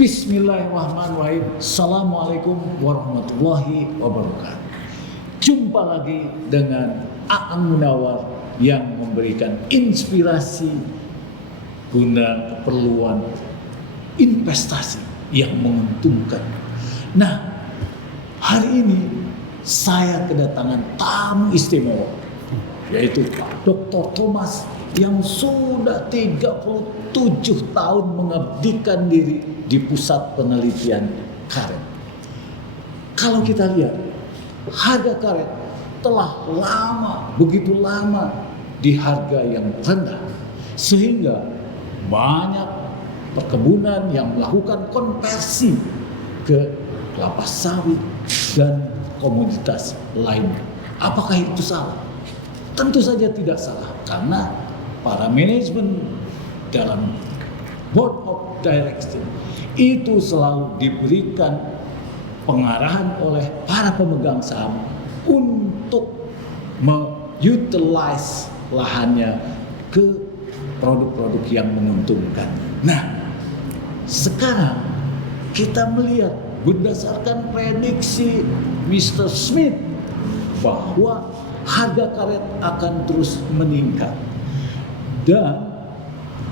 Bismillahirrahmanirrahim. Assalamualaikum warahmatullahi wabarakatuh. Jumpa lagi dengan Aang Munawar yang memberikan inspirasi guna keperluan investasi yang menguntungkan. Nah, hari ini saya kedatangan tamu istimewa, yaitu Pak Dr. Thomas yang sudah 37 tahun mengabdikan diri di pusat penelitian karet. Kalau kita lihat, harga karet telah lama, begitu lama di harga yang rendah, sehingga banyak perkebunan yang melakukan konversi ke kelapa sawit dan komoditas lainnya. Apakah itu salah? Tentu saja tidak salah, karena para manajemen dalam board of direction itu selalu diberikan pengarahan oleh para pemegang saham untuk mengutilize lahannya ke produk-produk yang menguntungkan. Nah, sekarang kita melihat berdasarkan prediksi Mr. Smith bahwa harga karet akan terus meningkat. Dan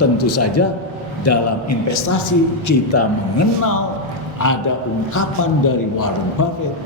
tentu saja dalam investasi kita mengenal ada ungkapan dari Warren Buffett,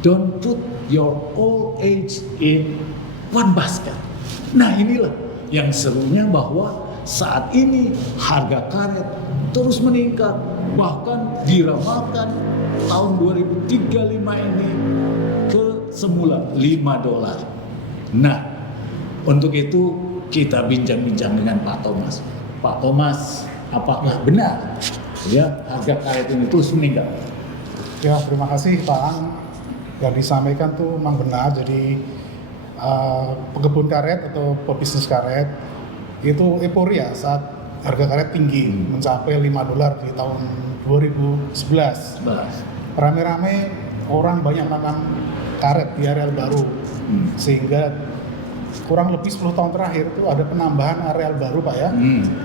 "Don't put your old age in one basket." Nah, inilah yang serunya, bahwa saat ini harga karet terus meningkat, bahkan diramalkan tahun 2035 ini ke semula $5. Nah, untuk itu kita bincang-bincang dengan Pak Thomas. Pak Thomas, apakah benar ya harga karet ini terus meningkat? Ya, terima kasih Pak Ang. Yang disampaikan tuh memang benar. Jadi pekebun karet atau pebisnis karet itu euforia saat harga karet tinggi mencapai $5 di tahun 2011. Rame-rame orang banyak menanam karet di areal baru, sehingga kurang lebih 10 tahun terakhir itu ada penambahan areal baru Pak ya,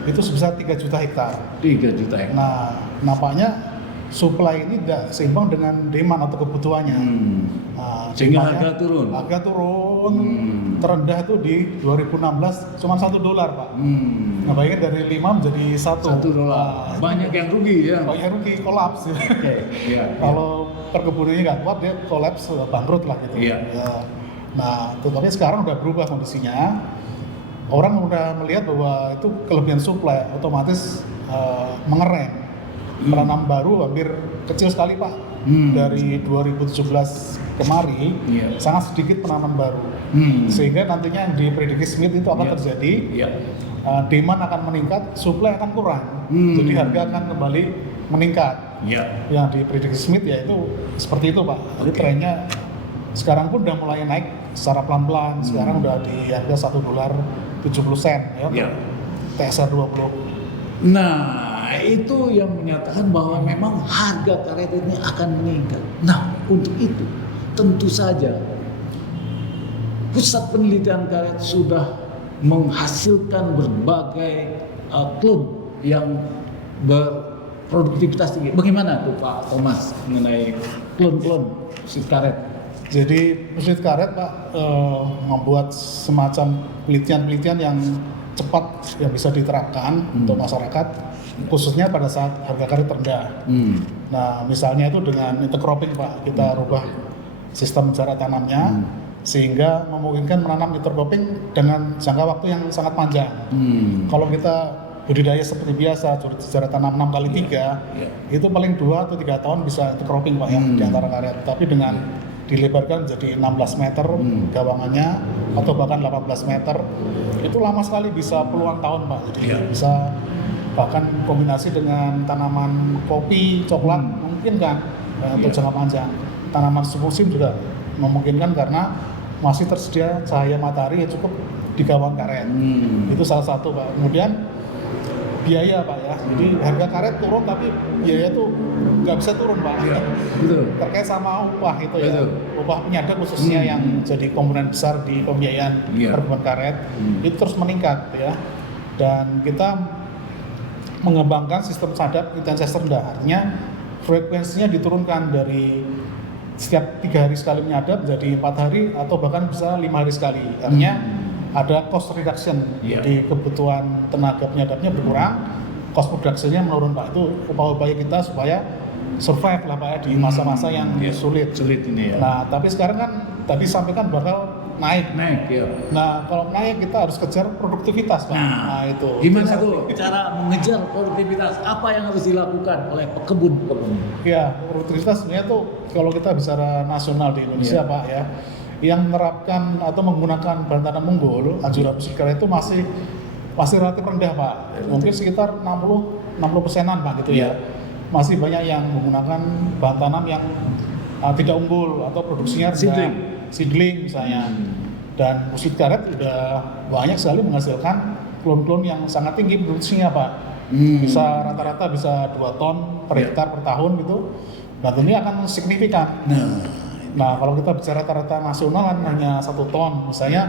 itu sebesar 3 juta hektar. 3 juta hektar. Nah, nampaknya supply ini tidak seimbang dengan demand atau kebutuhannya. Nah, sehingga harga turun. Harga turun terendah itu di 2016 cuma $1 Pak. Nah, bayangin dari 5 menjadi $1. $1. Banyak yang rugi ya. Banyak yang rugi, kolaps. Iya. Kalau perkebunannya nggak kuat, dia kolaps, bangkrut lah gitu. Iya. Ya. Nah, tetapi sekarang udah berubah kondisinya. Orang udah melihat bahwa itu kelebihan supply, otomatis mengerem. Menanam baru hampir kecil sekali Pak. Dari 2017 kemari sangat sedikit penanam baru. Sehingga nantinya yang diprediksi Smith itu akan terjadi. Demand akan meningkat, supply akan kurang. Jadi harga akan kembali meningkat. Yang diprediksi Smith yaitu seperti itu Pak. Jadi trennya sekarang pun udah mulai naik secara pelan-pelan. Sekarang udah di harga $1.70 ya. TSR 20. Nah, itu yang menyatakan bahwa memang harga karet ini akan meningkat. Nah, untuk itu tentu saja pusat penelitian karet sudah menghasilkan berbagai klon yang berproduktivitas tinggi. Bagaimana tuh Pak Thomas mengenai klon-klon si karet? Jadi pusat karet Pak membuat semacam penelitian-penelitian yang cepat yang bisa diterapkan untuk masyarakat, khususnya pada saat harga karet rendah. Nah, misalnya itu dengan intercropping Pak, kita rubah sistem jarak tanamnya sehingga memungkinkan menanam intercropping dengan jangka waktu yang sangat panjang. Kalau kita budidaya seperti biasa, jarak tanam 6x3, itu paling 2 atau 3 tahun bisa intercropping Pak ya di antara karet. Tapi dengan dilebarkan menjadi 16 meter gawangannya atau bahkan 18 meter, itu lama sekali, bisa puluhan tahun Pak. Jadi bisa bahkan kombinasi dengan tanaman kopi, coklat memungkinkan untuk jangka panjang. Tanaman musim juga memungkinkan karena masih tersedia cahaya matahari yang cukup di gawang karet. Itu salah satu Pak. Kemudian biaya Pak ya, jadi harga karet turun tapi biaya tuh nggak bisa turun Pak. Betul. Terkait sama upah itu ya, upah penyadap khususnya yang jadi komponen besar di pembiayaan perkebunan karet itu terus meningkat ya. Dan kita mengembangkan sistem sadap intensitas rendah. Artinya frekuensinya diturunkan dari setiap 3 hari sekali menyadap menjadi 4 hari atau bahkan bisa 5 hari sekali. Artinya ada cost reduction, Iya. jadi kebutuhan tenaga penyadapnya berkurang, cost production-nya menurun Pak. Itu upaya-upaya kita supaya survive lah Pak ya, di masa-masa yang Iya. sulit. Sulit ini ya. Nah, tapi sekarang kan tadi sampaikan bakal naik. Naik ya. Nah, kalau naik kita harus kejar produktivitas Pak. Nah, itu. Gimana tuh cara mengejar produktivitas? Apa yang harus dilakukan oleh pekebun-pekebun? Ya, produktivitas sebenarnya tuh kalau kita bicara nasional di Indonesia Iya. Pak ya, yang menerapkan atau menggunakan bahan tanam unggul, Anjura Pusaka itu masih relatif rendah Pak. Mungkin sekitar 60%-an Pak gitu ya. Iya. Masih banyak yang menggunakan bahan tanam yang tidak unggul atau produksinya rendah. Seedling misalnya. Dan musid karet udah banyak sekali menghasilkan klon-klon yang sangat tinggi produksinya Pak. Bisa rata-rata bisa 2 ton per hektar per tahun gitu. Dan ini akan signifikan. Nah, kalau kita bicara rata-rata nasional kan hanya 1 ton, misalnya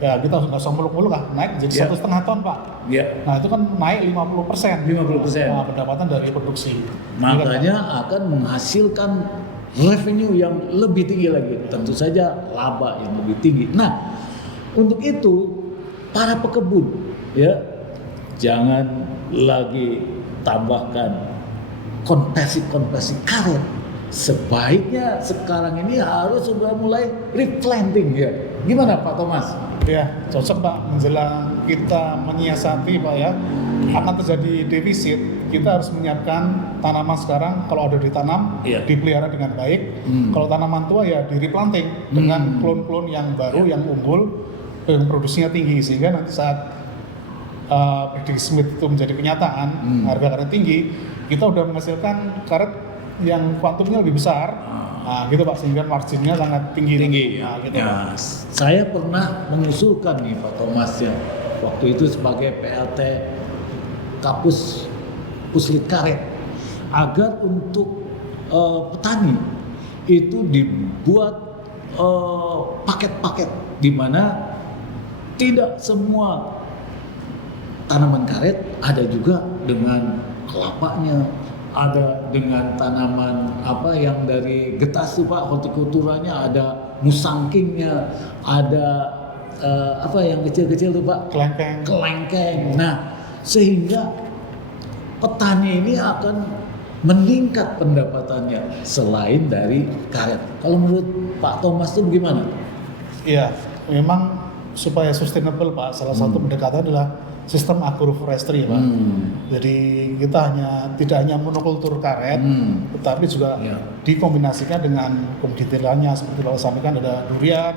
ya kita nggak usah muluk-muluk lah, naik jadi 1,5 ton Pak. Ya. Nah, itu kan naik 50%. 50%. Nah, pendapatan dari produksi. Makanya akan menghasilkan revenue yang lebih tinggi lagi. Tentu saja laba yang lebih tinggi. Nah, untuk itu para pekebun ya jangan lagi tambahkan konversi karet. Sebaiknya sekarang ini harus sudah mulai replanting ya. Gimana Pak Thomas? Ya, cocok Pak, menjelang kita menyiasati Pak ya, akan terjadi defisit, kita harus menyiapkan tanaman sekarang kalau ada ditanam, Iya. dipelihara dengan baik. Kalau tanaman tua ya di replanting dengan klon-klon yang baru, yang unggul, yang produksinya tinggi, sehingga nanti saat prediksi Smith itu menjadi kenyataan, harga karet tinggi, kita udah menghasilkan karet yang kuantumnya lebih besar. Nah, gitu Pak, sehingga marginnya sangat tinggi. Nah, gitu. Ya, saya pernah mengusulkan nih Pak Thomas ya, waktu itu sebagai PLT Kapus Puslit Karet, agar untuk petani itu dibuat paket-paket di mana tidak semua tanaman karet, ada juga dengan kelapanya, ada dengan tanaman apa yang dari getas tuh Pak, hortikulturanya, ada musangkingnya, ada apa yang kecil-kecil tuh Pak, kelengkeng. Nah, sehingga petani ini akan meningkat pendapatannya selain dari karet. Kalau menurut Pak Thomas itu bagaimana? Iya, memang supaya sustainable Pak, salah satu pendekatan adalah sistem agroforestry Pak. Jadi kita tidak hanya monokultur karet, tetapi juga dikombinasikan dengan komoditi lainnya, seperti kalau sampaikan ada durian,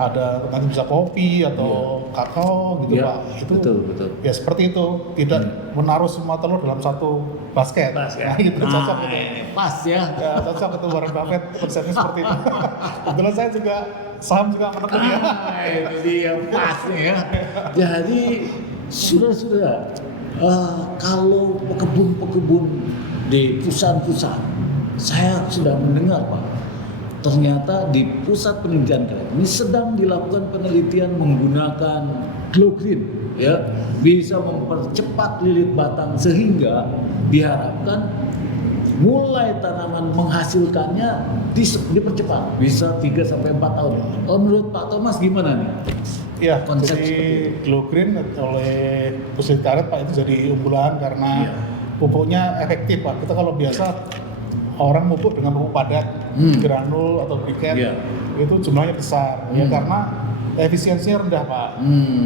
ada nanti bisa kopi atau kakao gitu Pak. Itu betul. ya seperti itu, tidak menaruh semua telur dalam satu basket. Nah, itu cocok gitu. Pas ya. Ya, cocok itu Warren Buffett konsepnya seperti itu. Kebetulan saya juga saham juga menekuni ya. Itu dia pasnya ya. Jadi sudah kalau pekebun-pekebun di pusat-pusat, saya sudah mendengar Pak, ternyata di pusat penelitian karet ini sedang dilakukan penelitian menggunakan Glow Green ya, bisa mempercepat lilit batang sehingga diharapkan mulai tanaman menghasilkannya dipercepat, bisa 3-4 tahun. Kalau menurut Pak Thomas gimana nih? Iya, Konsep jadi Glow Green oleh Puslit Karet Pak itu jadi unggulan karena pupuknya efektif Pak. Kita kalau biasa orang pupuk dengan pupuk padat, granul atau briket, itu jumlahnya besar ya, karena efisiensinya rendah Pak.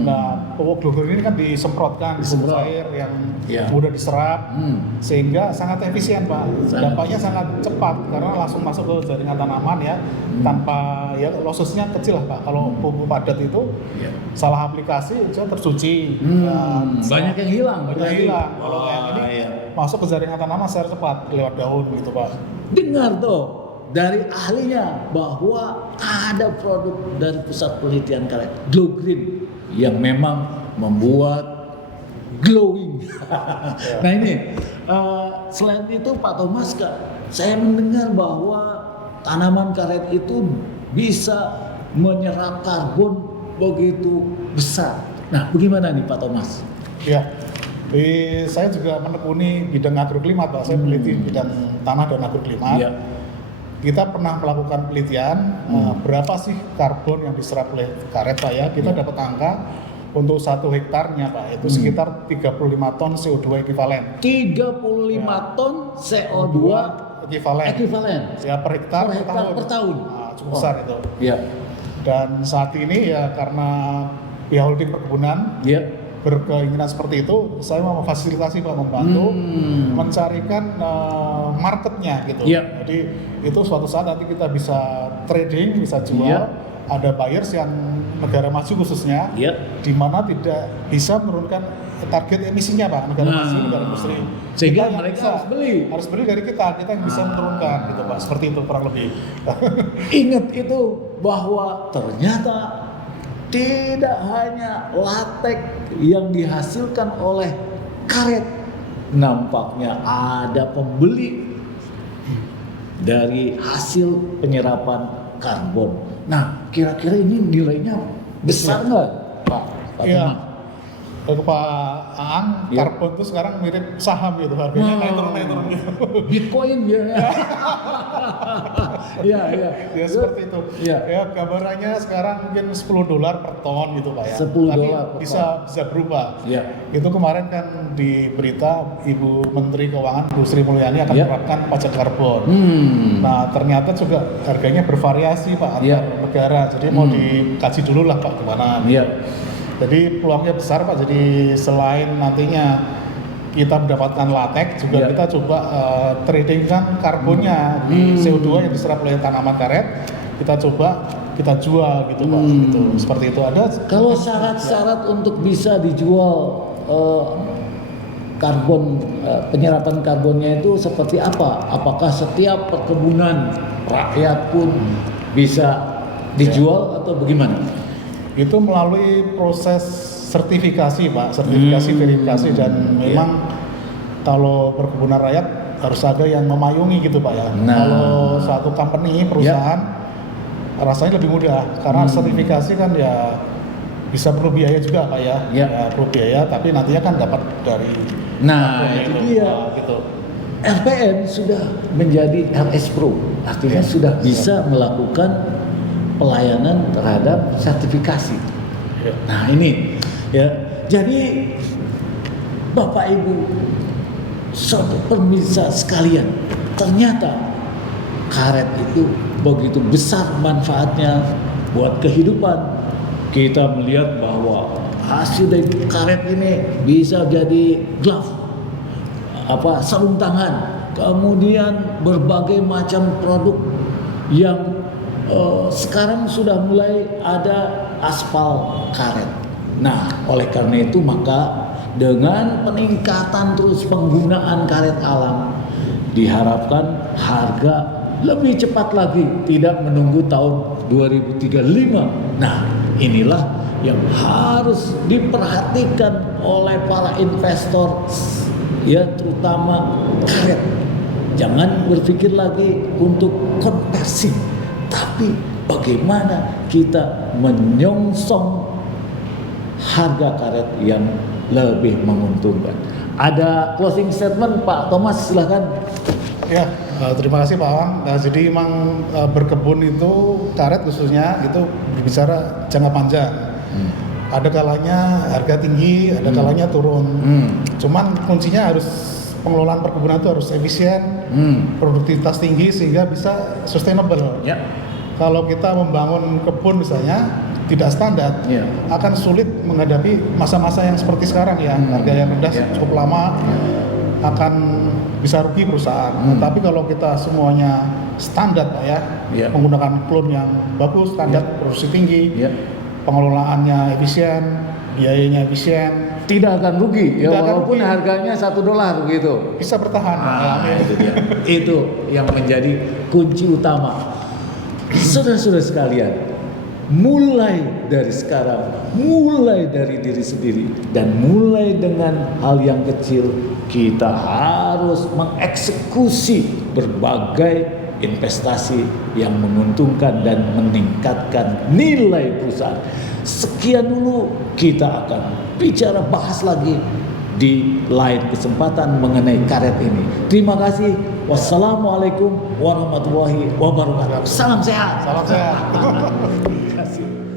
Nah, pupuk Glow Green ini kan disemprotkan air yang mudah diserap, sehingga sangat efisien Pak. Dampaknya sangat cepat karena langsung masuk ke jaringan tanaman ya, tanpa ya losesnya kecil lah Pak. Kalau pupuk padat itu salah aplikasi itu tersuci, banyak yang hilang. Kalau yang ini masuk ke jaringan tanaman secara cepat lewat daun gitu Pak. Dengar tuh dari ahlinya bahwa ada produk dari pusat penelitian karet Glow Green yang memang membuat glowing. Nah ini selain itu Pak Thomas, saya mendengar bahwa tanaman karet itu bisa menyerap karbon begitu besar. Nah bagaimana nih Pak Thomas? Ya, Saya juga menekuni bidang agroklimat, Pak. Saya meneliti bidang tanah dan agroklimat. Iya. Kita pernah melakukan penelitian berapa sih karbon yang diserap oleh karet, Pak ya. Kita dapat angka untuk 1 hektarnya, Pak, itu sekitar 35 ton CO2 ekivalen. 35 ton CO2 ekivalen Ya per hektar, per tahun. Nah, cukup besar itu. Iya. Dan saat ini ya karena pihak holding perkebunan Iya. berkeinginan seperti itu, saya mau memfasilitasi, Pak, membantu mencarikan marketnya gitu. Iya. Jadi itu suatu saat nanti kita bisa trading, bisa jual. Iya. Ada buyers yang negara maju khususnya, Iya. di mana tidak bisa menurunkan target emisinya, Pak, negara maju, negara industri. Sehingga Kita yang mereka bisa, harus beli. dari kita yang bisa menurunkan gitu, Pak. Seperti itu kurang lebih. Ingat itu bahwa ternyata tidak hanya latek yang dihasilkan oleh karet, nampaknya ada pembeli dari hasil penyerapan karbon. Nah, kira-kira ini nilainya besar nggak, Pak? Iya. Teman? Kalau Pak Aang, Iya. karbon itu sekarang mirip saham gitu, harganya naik turun gitu. Bitcoin ya. Iya, iya. Ya seperti itu. Iya. Ya gambarannya sekarang mungkin $10 per ton gitu, Pak ya. $10 Tapi per bisa berubah. Iya. Itu kemarin kan di berita Ibu Menteri Keuangan Bu Sri Mulyani akan Iya. menerapkan pajak karbon. Nah, Nah ternyata juga harganya bervariasi, Pak, antar Iya. negara. Jadi mau dikaji dulu lah, Pak, gimana. iya. Jadi peluangnya besar, Pak. Jadi selain nantinya kita mendapatkan latek, juga Iya. kita coba trading kan karbonnya di CO2 yang diserap oleh tanaman karet. Kita coba kita jual gitu, Pak. Gitu. Seperti itu ada. Kalau syarat-syarat untuk bisa dijual karbon, penyerapan karbonnya itu seperti apa? Apakah setiap perkebunan rakyat pun bisa dijual atau bagaimana? Itu melalui proses sertifikasi, Pak, sertifikasi verifikasi, dan memang kalau perkebunan rakyat harus ada yang memayungi gitu, Pak ya. Nah. Kalau suatu company, perusahaan rasanya lebih mudah karena sertifikasi kan ya bisa perlu biaya juga, Pak ya. Ya. Ya, perlu biaya, tapi nantinya kan dapat dari Nah, company itu dia. gitu. RPN sudah menjadi LS Pro, artinya sudah bisa melakukan pelayanan terhadap sertifikasi. Ya. Nah ini ya, jadi Bapak Ibu, sobat pemirsa sekalian, ternyata karet itu begitu besar manfaatnya buat kehidupan. Kita melihat bahwa hasil dari karet ini bisa jadi glove, sarung tangan, kemudian berbagai macam produk yang sekarang sudah mulai ada aspal karet. Nah, oleh karena itu maka dengan peningkatan terus penggunaan karet alam, diharapkan harga lebih cepat lagi, tidak menunggu tahun 2035. Nah, inilah yang harus diperhatikan oleh para investor, ya terutama karet. Jangan berpikir lagi untuk konversi, tapi bagaimana kita menyongsong harga karet yang lebih menguntungkan. Ada closing statement, Pak Thomas, silahkan. Ya, terima kasih Pak Awang. Nah, jadi memang berkebun itu karet khususnya itu berbicara jangka panjang. Ada kalanya harga tinggi, ada kalanya turun. Cuman kuncinya harus pengelolaan perkebunan itu harus efisien, produktivitas tinggi sehingga bisa sustainable. Ya. Kalau kita membangun kebun misalnya tidak standar, Ya. akan sulit menghadapi masa-masa yang seperti sekarang ya, harga yang rendah Ya. cukup lama, akan bisa rugi perusahaan. Tapi kalau kita semuanya standar, Pak ya, Ya. menggunakan klon yang bagus, standar, produksi tinggi, Ya. pengelolaannya efisien, biayanya efisien, Tidak akan rugi, ya, Tidak akan walaupun rugi. harganya $1 begitu. bisa bertahan. Amin. Itu dia. Itu yang menjadi kunci utama. Saudara-saudara sekalian, mulai dari sekarang, mulai dari diri sendiri, dan mulai dengan hal yang kecil, kita harus mengeksekusi berbagai investasi yang menguntungkan dan meningkatkan nilai perusahaan. Sekian dulu, kita akan bahas lagi di lain kesempatan mengenai karet ini. Terima kasih. Wassalamualaikum warahmatullahi wabarakatuh. Salam sehat. Salam sehat. Terima kasih.